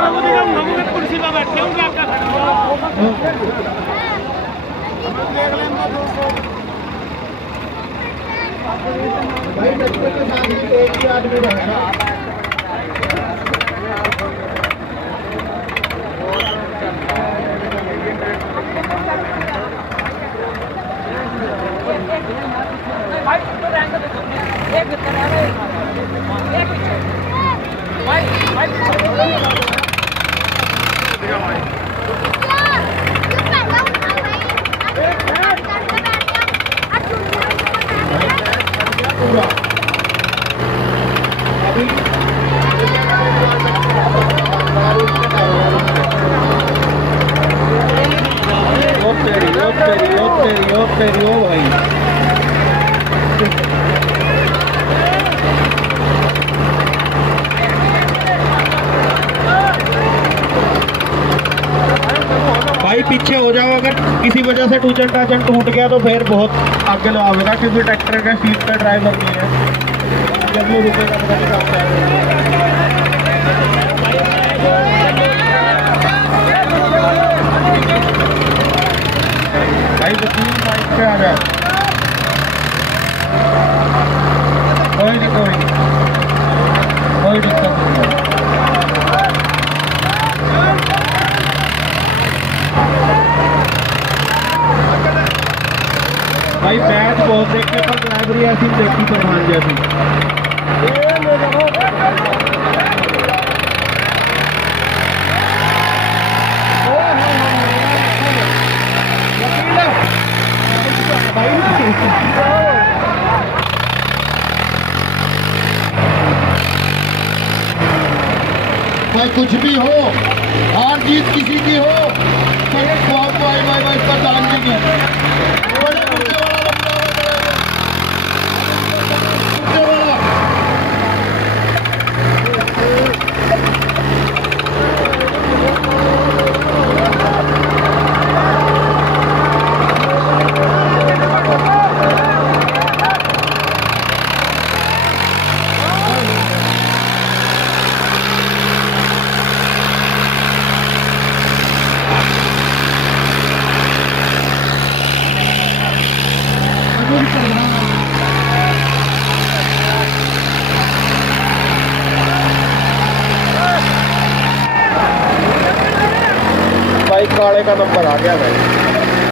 कुर्सी पर बैठे हूँ क्या कर भाई बच्चे के साथ एक ही आदमी रहेगा। तेरी ओ भाई भाई पीछे हो जाओ। अगर किसी वजह से टूचन टाचन टूट गया तो फिर बहुत आगे लो आवेगा, क्योंकि ट्रैक्टर का सीट पर ड्राइवर नहीं है। जब ये रुकेगा पता नहीं कहाँ जाएगा। भाई तो 3 बाइक पे आ जाए। कोई दिक्कत नहीं। भाई बैच बहुत देखने पर ड्राइवरी ऐसी देखी प्रधान जैसी। भाई कुछ भी हो, हार जीत किसी की हो, तो आपको भाई इसका चैलेंजिंग है। भाई काले का नंबर आ गया भाई।